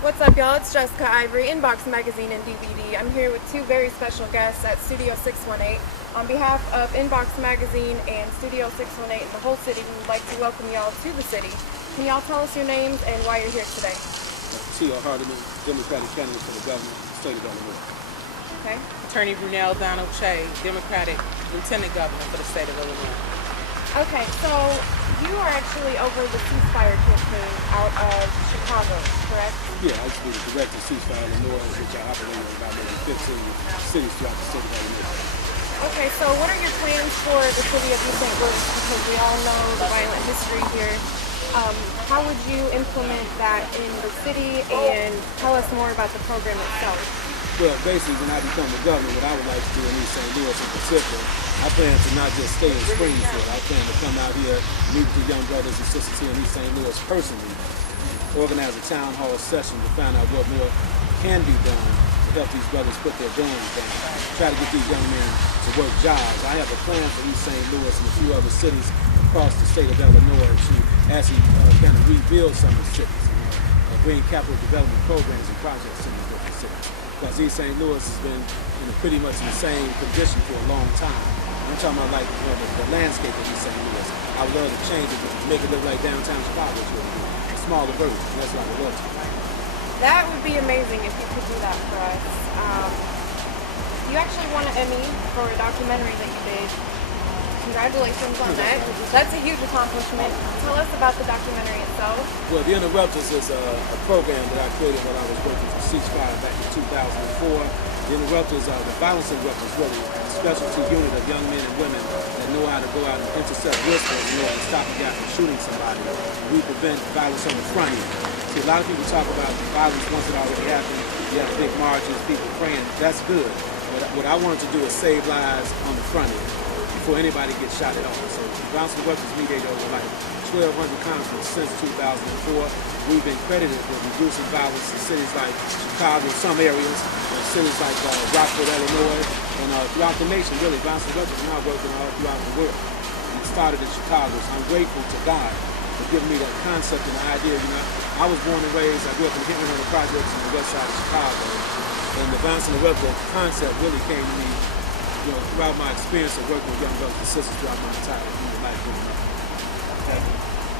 What's up, y'all? It's Jessica Ivory, Inbox Magazine and DVD. I'm here with two very special guests at Studio 618. On behalf of Inbox Magazine and Studio 618 and the whole city, we would like to welcome y'all to the city. Can y'all tell us your names and why you're here today? Tio Candidate, Democratic candidate for the governor of the state of Illinois. Okay. Attorney Brunel Donald Che, Democratic Lieutenant Governor for the state of Illinois. Okay, so you are actually over the ceasefire campaign out of Chicago, correct? Yeah, I used to be the director of ceasefire Illinois, which I operate in about more than 15 cities throughout the state of Illinois. Okay, so what are your plans for the city of East St. Louis? Because we all know the violent history here. How would you implement that in the city, and tell us more about the program itself? Well, basically, when I become the governor, what I would like to do in East St. Louis in particular, I plan to not just stay in Springfield. I plan to come out here, meet with the young brothers and sisters here in East St. Louis personally, organize a town hall session to find out what more can be done to help these brothers put their dorms down, try to get these young men to work jobs. I have a plan for East St. Louis and a few other cities across the state of Illinois to actually kind of rebuild some of the cities, bring capital development programs and projects in the different cities. Because East St. Louis has been pretty much in the same condition for a long time. I'm talking about like the landscape of East St. Louis. I would love to change it, make it look like downtown Chicago, a smaller version. That's what I would love to do. That would be amazing if you could do that for us. You actually won an Emmy for a documentary that you did. Congratulations on that. That's a huge accomplishment. Tell us about the documentary itself. Well, The Interrupters is a program that I created when I was working for Ceasefire back in 2004. The Interrupters are the violence interrupters, really a specialty unit of young men and women that know how to go out and intercept whispers, and stop a guy from shooting somebody. We prevent violence on the front end. See, a lot of people talk about violence once it already happened. You have big marches, people praying. That's good. But what I wanted to do is save lives on the front end before anybody gets shot at all. So violence interrupters mediate over like 1,200 conferences since 2004. We've been credited with reducing violence in cities like Chicago, some areas, and cities like Rockford, Illinois, and throughout the nation, really. Violence interrupters are now working all throughout the world. It started in Chicago, so I'm grateful to God for giving me that concept and the idea. I was born and raised, I grew up in the Henry Projects in the west side of Chicago, and the violence interrupter concept really came to me throughout my experience of working with young brothers and sisters throughout my entire human life.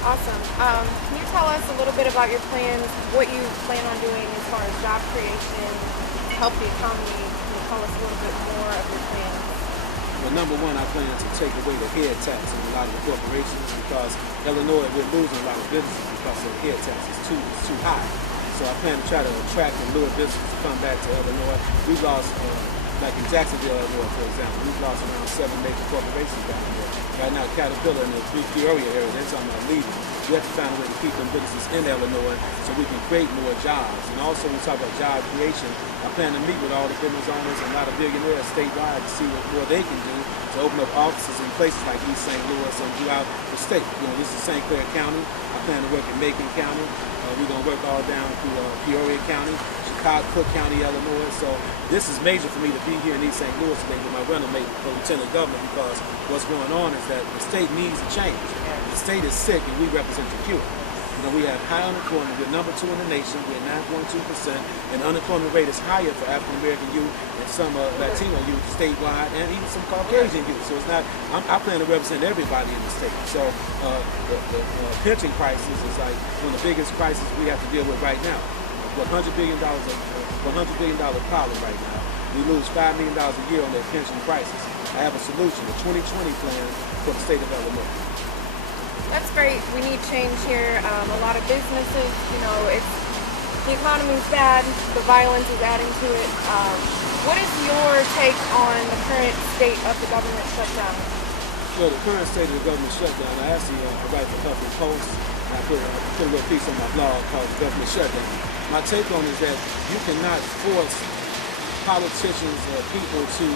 Awesome. Can you tell us a little bit about your plans, what you plan on doing as far as job creation, help the economy? Can you tell us a little bit more of your plans? Well, number one, I plan to take away the head tax on a lot of the corporations, because Illinois, we're losing a lot of businesses because the head tax is too high. So I plan to try to attract and lure businesses to come back to Illinois. We've lost, like in Jacksonville, Illinois, for example, we've lost around 7 major corporations down here. Right now, Caterpillar in the Peoria area, they're talking about leaving. We have to find a way to keep them businesses in Illinois so we can create more jobs. And also, when we talk about job creation, I plan to meet with all the business owners and a lot of billionaires statewide to see what more they can do to open up offices in places like East St. Louis and throughout the state. This is St. Clair County. I plan to work in Macon County. We're going to work all down through Peoria County, Chicago, Cook County, Illinois. So this is major for me to be here in East St. Louis today with my running mate for Lieutenant Governor, because what's going on is that the state needs a change. The state is sick and we represent the cure. We have high unemployment. We're number 2 in the nation. We're 9.2%, and the unemployment rate is higher for African American youth and some Latino youth statewide, and even some Caucasian youth. So it's not. I plan to represent everybody in the state. So the pension crisis is like one of the biggest crises we have to deal with right now. $100 billion problem right now. We lose $5 million a year on that pension crisis. I have a solution, a 2020 plan for the state of Illinois. That's great. We need change here. A lot of businesses, the economy's bad, the violence is adding to it. What is your take on the current state of the government shutdown? Well, the current state of the government shutdown, I actually write the Huffington Post, and I put a little piece on my blog called The Government Shutdown. My take on it is that you cannot force politicians or people to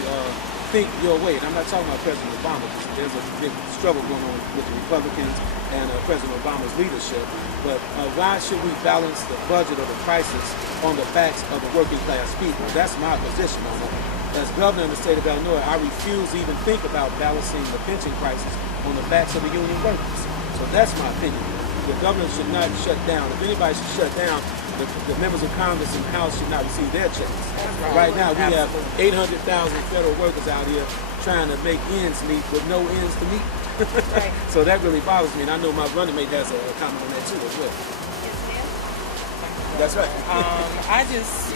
think your way. And I'm not talking about President Obama. There's a big struggle going on with the Republicans and President Obama's leadership. But why should we balance the budget or the crisis on the backs of the working class people? That's my position on it. As governor of the state of Illinois, I refuse to even think about balancing the pension crisis on the backs of the union workers. So that's my opinion. The government should not shut down. If anybody should shut down, the members of Congress and House should not receive their checks. Right. Right now, we have 800,000 federal workers out here trying to make ends meet with no ends to meet. Right. So that really bothers me, and I know my running mate has a comment on that too as well. Yes, ma'am. That's right. I just,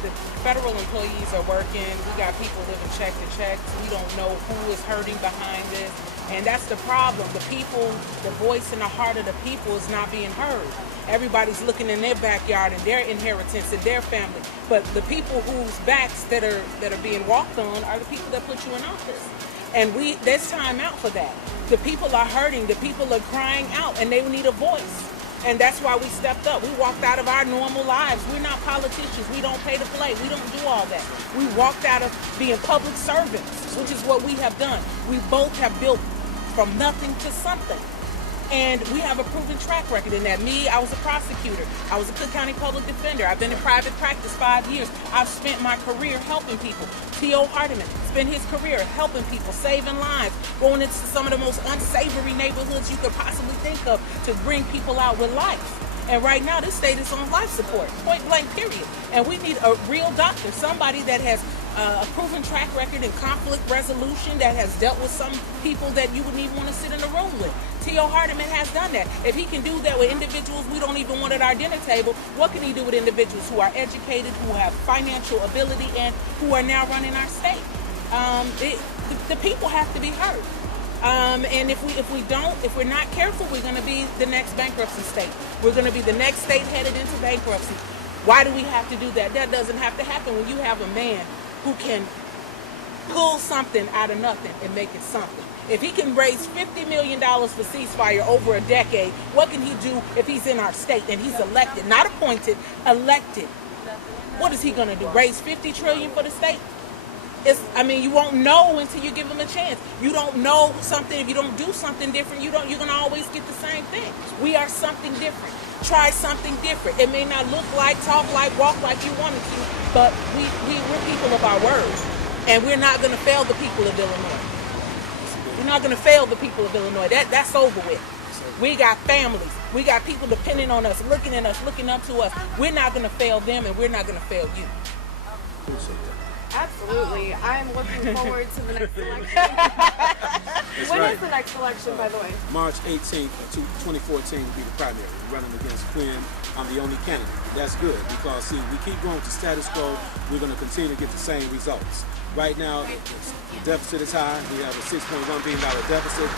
the federal employees are working. We got people living check to check. We don't know who is hurting behind this. And that's the problem. The people, the voice and the heart of the people is not being heard. Everybody's looking in their backyard and their inheritance and their family. But the people whose backs that are being walked on are the people that put you in office. And there's time out for that. The people are hurting. The people are crying out, and they need a voice. And that's why we stepped up. We walked out of our normal lives. We're not politicians. We don't pay to play. We don't do all that. We walked out of being public servants, which is what we have done. We both have built from nothing to something. And we have a proven track record in that. Me, I was a prosecutor. I was a Cook County public defender. I've been in private practice 5 years. I've spent my career helping people. Tio Candidate spent his career helping people, saving lives, going into some of the most unsavory neighborhoods you could possibly think of to bring people out with life. And right now, this state is on life support, point blank, period. And we need a real doctor, somebody that has a proven track record in conflict resolution, that has dealt with some people that you wouldn't even want to sit in a room with. Tio Candidate has done that. If he can do that with individuals we don't even want at our dinner table, what can he do with individuals who are educated, who have financial ability, and who are now running our state? The people have to be heard. And if we're not careful, we're going to be the next bankruptcy state. We're going to be the next state headed into bankruptcy. Why do we have to do that? That doesn't have to happen when you have a man who can pull something out of nothing and make it something. If he can raise $50 million for ceasefire over a decade, what can he do if he's in our state and he's elected, not appointed, elected? What is he going to do? Raise $50 trillion for the state? You won't know until you give them a chance. You don't know something if you don't do something different. You're gonna always get the same thing. We are something different. Try something different. It may not look like, talk like, walk like you wanted to, but we're people of our word, and we're not gonna fail the people of Illinois. We're not gonna fail the people of Illinois. That's over with. We got families. We got people depending on us, looking at us, looking up to us. We're not gonna fail them, and we're not gonna fail you. Absolutely. I'm looking forward to the next election. When is the next election, by the way? March 18th, 2014 will be the primary. We're running against Quinn. I'm the only candidate. That's good because, see, we keep going to status quo, we're going to continue to get the same results. Right now, the deficit is high. We have a $6.1 billion deficit.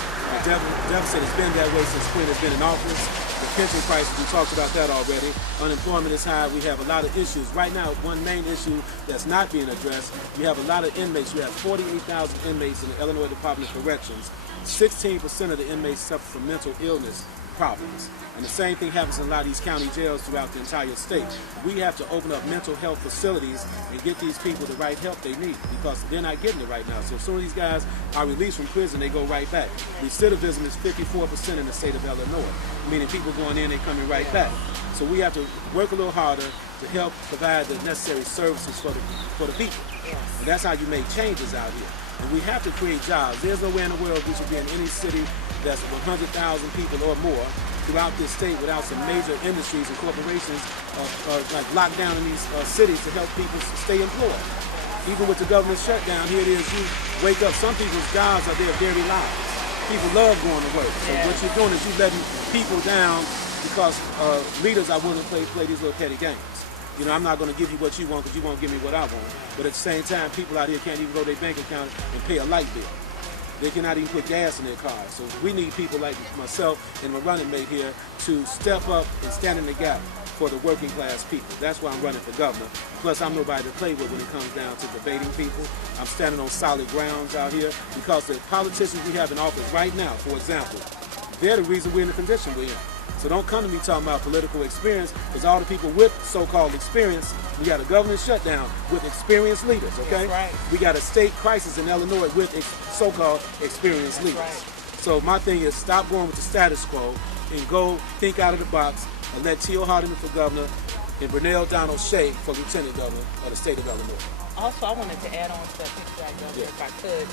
The deficit has been that way since Quinn has been in office. The pension crisis, we talked about that already. Unemployment is high. We have a lot of issues. Right now, one main issue that's not being addressed, we have a lot of inmates. We have 48,000 inmates in the Illinois Department of Corrections. 16% of the inmates suffer from mental illness problems. And the same thing happens in a lot of these county jails throughout the entire state. We have to open up mental health facilities and get these people the right help they need because they're not getting it right now. So as soon as these guys are released from prison, they go right back. Recidivism is 54% in the state of Illinois, meaning people going in, they're coming right back. So we have to work a little harder to help provide the necessary services for the people. And that's how you make changes out here. And we have to create jobs. There's nowhere in the world we should be in any city that's 100,000 people or more throughout this state without some major industries and corporations like locked down in these cities to help people stay employed. Even with the government shutdown, here it is, you wake up, some people's jobs are their very lives. People love going to work. So what you're doing is you're letting people down because leaders are willing to play these little petty games. You know, I'm not going to give you what you want because you won't give me what I want. But at the same time, people out here can't even go to their bank account and pay a light bill. They cannot even put gas in their cars. So we need people like myself and my running mate here to step up and stand in the gap for the working class people. That's why I'm running for governor. Plus, I'm nobody to play with when it comes down to debating people. I'm standing on solid grounds out here because the politicians we have in office right now, for example, they're the reason we're in the condition we're in. So don't come to me talking about political experience, because all the people with so-called experience, we got a government shutdown with experienced leaders, okay? Right. We got a state crisis in Illinois with so-called experienced leaders. Right. So my thing is stop going with the status quo and go think out of the box and let Tio Candidate for governor and Brunel Donald Shea for Lieutenant Governor of the state of Illinois. Also, I wanted to add on to that picture, if I could.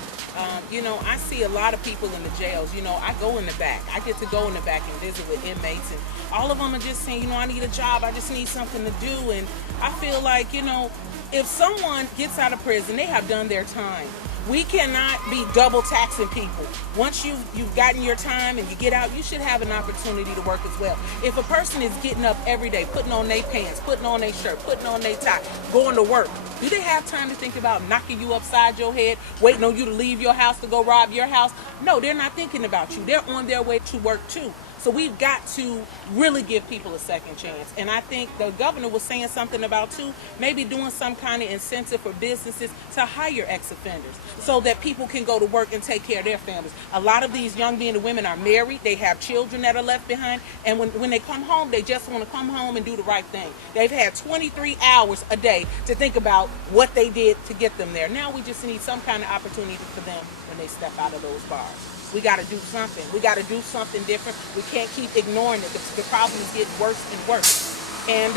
You know, I see a lot of people in the jails. You know, I go in the back. I get to go in the back and visit with inmates, and all of them are just saying, you know, I need a job. I just need something to do. And I feel like, you know, if someone gets out of prison, they have done their time. We cannot be double taxing people. Once you've gotten your time and you get out, you should have an opportunity to work as well. If a person is getting up every day, putting on their pants, putting on their shirt, putting on their tie, going to work, do they have time to think about knocking you upside your head, waiting on you to leave your house to go rob your house? No, they're not thinking about you. They're on their way to work too. So we've got to really give people a second chance. And I think the governor was saying something about too, maybe doing some kind of incentive for businesses to hire ex-offenders so that people can go to work and take care of their families. A lot of these young men and women are married. They have children that are left behind. And when they come home, they just want to come home and do the right thing. They've had 23 hours a day to think about what they did to get them there. Now we just need some kind of opportunity for them when they step out of those bars. We got to do something. We got to do something different. We can't keep ignoring it. The problem is getting worse and worse. And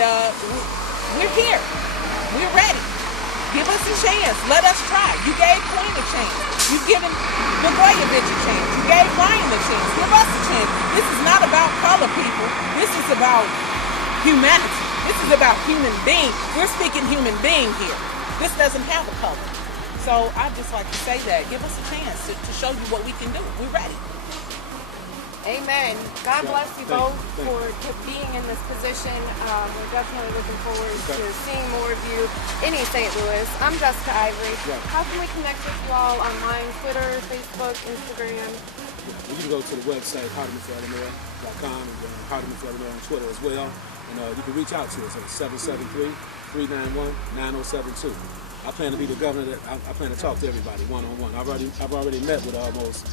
we're here. We're ready. Give us a chance. Let us try. You gave Queen a chance. You've given Blagojevich a chance. You gave Ryan a chance. Give us a chance. This is not about color, people. This is about humanity. This is about human being. We're speaking human being here. This doesn't have a color. So I'd just like to say that. Give us a chance to show you what we can do. We're ready. Amen. God bless you both for being in this position. We're definitely looking forward to seeing more of you in East St. Louis. I'm Jessica Ivory. How can we connect with you all online? Twitter, Facebook, Instagram? You can go to the website, HardemanForIllinois.com, and Hardeman for Illinois on Twitter as well. And you can reach out to us at 773-391-9072. I plan to be the governor that I plan to talk to everybody one-on-one. I've already met with almost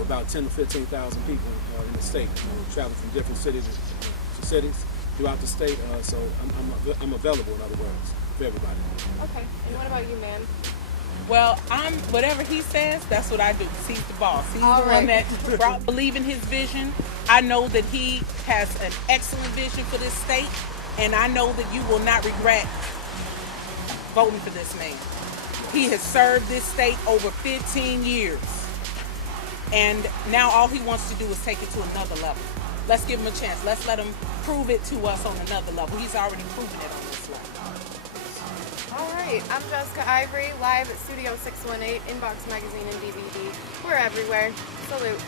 about 10 to 15,000 people in the state, traveling from different cities to cities throughout the state. So I'm available, in other words, for everybody. Okay. And what about you, man? Well, whatever he says, that's what I do. He's the boss. He's the one that believe in his vision. I know that he has an excellent vision for this state, and I know that you will not regret voting for this man. He has served this state over 15 years. And now all he wants to do is take it to another level. Let's give him a chance. Let's let him prove it to us on another level. He's already proven it on this level. All right. I'm Jessica Ivory, live at Studio 618, inBox Magazine and DVD. We're everywhere. Salute.